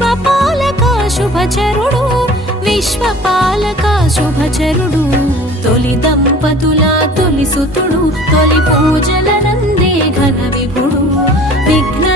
విశ్వపాలక శుభచరుడు విశ్వపాలక శుభచరుడు తొలి దంపతుల తొలి సుతుడు తొలి పూజల నందే ఘన విభుడు విఘ్న